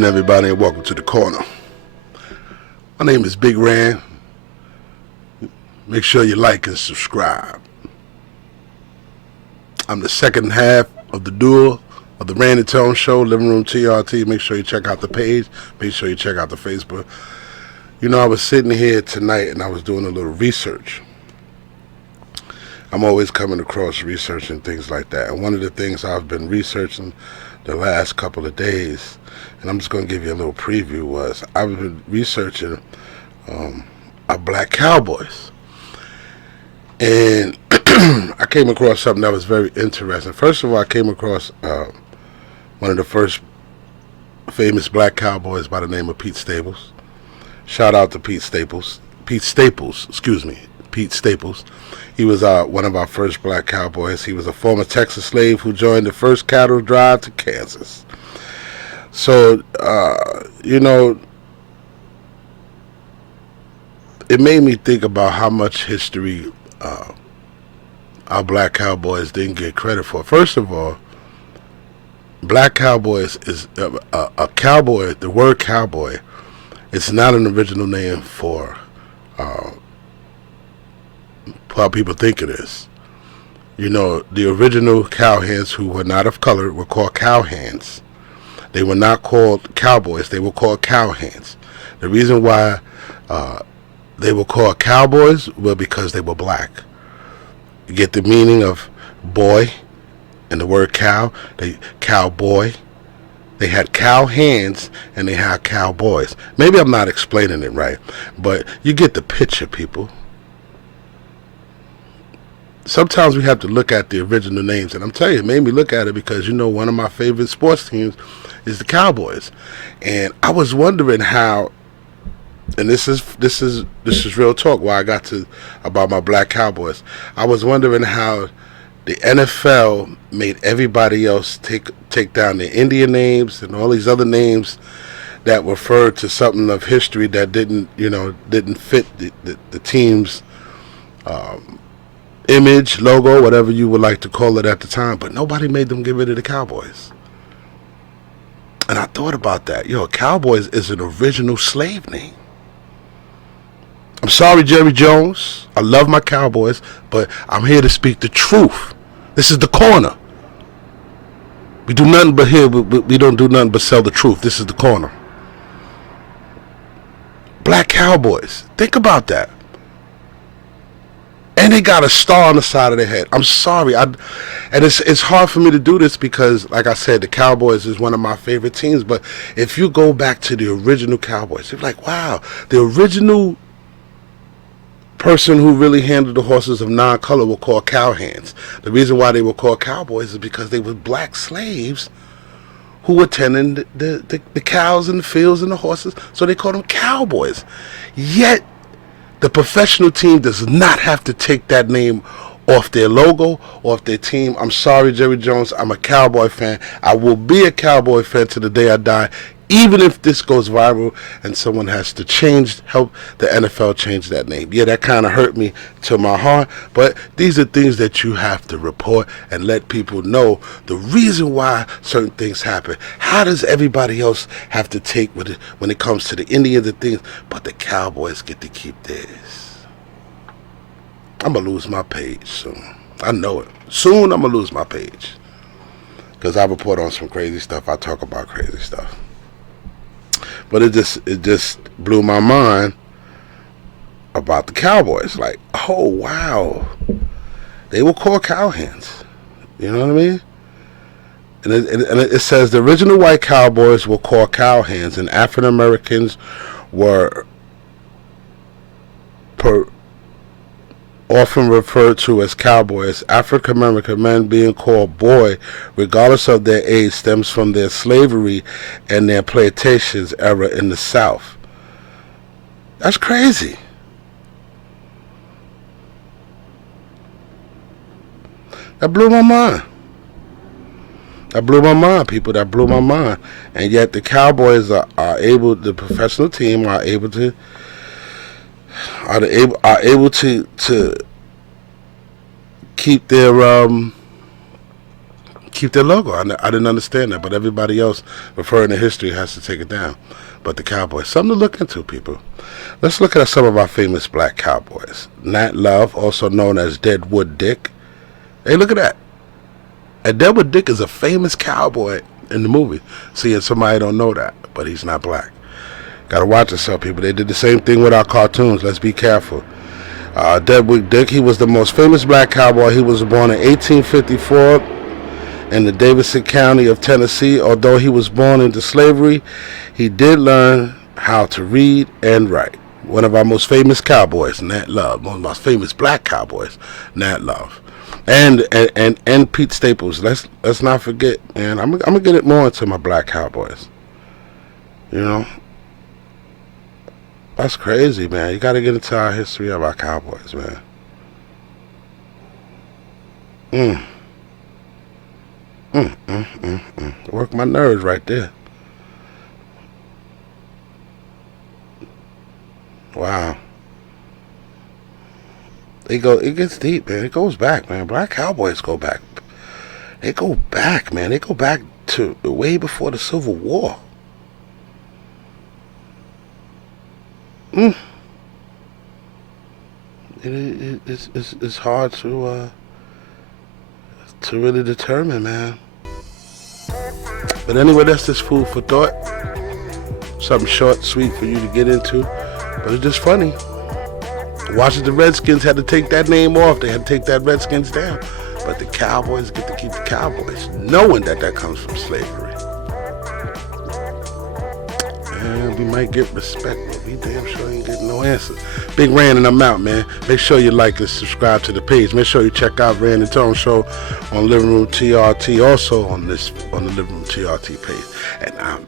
evening, everybody, and welcome to the corner. My name is Big Ran. Make sure you like and subscribe. I'm the second half of the duo of the Randy Tone Show, Living Room TRT. Make sure you check out the page. Make sure you check out the Facebook. You know, I was sitting here tonight and I was doing a little research. I'm always coming across research and things like that. And one of the things I've been researching the last couple of days, and I'm just going to give you a little preview, was I've been researching our black cowboys. And I came across something that was very interesting. First of all, I came across one of the first famous black cowboys by the name of Pete Staples. Shout out to Pete Staples. Pete Staples. He was one of our first black cowboys. He was a former Texas slave who joined the first cattle drive to Kansas. So, you know, it made me think about how much history our black cowboys didn't get credit for. First of all, black cowboys is a cowboy. The word cowboy, it's not an original name for how people think it is. You know, the original cowhands who were not of color were called cowhands. They were not called cowboys. They were called cowhands. The reason why they were called cowboys was because they were black. You get the meaning of boy and the word cow. Cowboy. They had cow hands and they had cowboys. Maybe I'm not explaining it right, but you get the picture, people. Sometimes we have to look at the original names, and I'm telling you, it made me look at it because, you know, one of my favorite sports teams is the Cowboys. And I was wondering how, and this is real talk, why I got to about my black Cowboys. I was wondering how the NFL made everybody else take down their Indian names and all these other names that referred to something of history that didn't fit the team's image, logo, whatever you would like to call it at the time, but nobody made them get rid of the Cowboys. And I thought about that. Cowboys is an original slave name. I'm sorry, Jerry Jones. I love my Cowboys, but I'm here to speak the truth. This is the corner. We do nothing but here. We don't do nothing but sell the truth. This is the corner. Black Cowboys. Think about that. And they got a star on the side of their head. I'm sorry. And it's hard for me to do this because, like I said, the Cowboys is one of my favorite teams. But if you go back to the original Cowboys, you're like, wow, the original person who really handled the horses of non-color were called cowhands. The reason why they were called cowboys is because they were black slaves who were tending the cows in the fields and the horses. So they called them cowboys. Yet, the professional team does not have to take that name off their logo, off their team. I'm sorry, Jerry Jones. I'm a Cowboy fan. I will be a Cowboy fan to the day I die, even if this goes viral and someone has to help the NFL change that name. Yeah, that kind of hurt me to my heart, but these are things that you have to report and let people know the reason why certain things happen. How does everybody else have to take with it when it comes to the Indians and things, but the Cowboys get to keep theirs? I'm going to lose my page soon. I know it. Soon I'm going to lose my page because I report on some crazy stuff. I talk about crazy stuff. But it just blew my mind about the Cowboys. Like, oh, wow. They were called cowhands. You know what I mean? And it says the original white Cowboys were called cowhands, and African Americans were often referred to as cowboys. African American men being called boy, regardless of their age, stems from their slavery and their plantations era in the South. That's crazy. That blew my mind. That blew my mind, people. That blew my mind. And yet the Cowboys are able, the professional team are able to keep their keep their logo. I didn't understand that, but everybody else referring to history has to take it down. But the Cowboys, something to look into, people. Let's look at some of our famous black cowboys. Nat Love, also known as Deadwood Dick. Hey, look at that. And Deadwood Dick is a famous cowboy in the movie. See, and somebody don't know that, but he's not black. Gotta watch yourself, people. They did the same thing with our cartoons. Let's be careful. Deadwood Dick, he was the most famous black cowboy. He was born in 1854 in the Davidson County of Tennessee. Although he was born into slavery, he did learn how to read and write. One of our most famous cowboys, Nat Love. One of the most famous black cowboys, Nat Love. And Pete Staples. Let's not forget, man. I'm gonna get it more into my black cowboys. You know? That's crazy, man. You got to get into our history of our Cowboys, man. Work my nerves right there. Wow. It gets deep, man. It goes back, man. Black Cowboys go back. They go back, man. They go back to way before the Civil War. It's hard to really determine, man. But anyway, that's just food for thought. Something short, sweet for you to get into, but it's just funny. Washington Redskins had to take that name off. They had to take that Redskins down, but the Cowboys get to keep the Cowboys, knowing that comes from slavery. And we might get respect, but we damn sure ain't getting no answer. Big Rand and I'm out, man. Make sure you like and subscribe to the page. Make sure you check out Rand and Tone Show on Living Room TRT, also on the Living Room TRT page. And I'm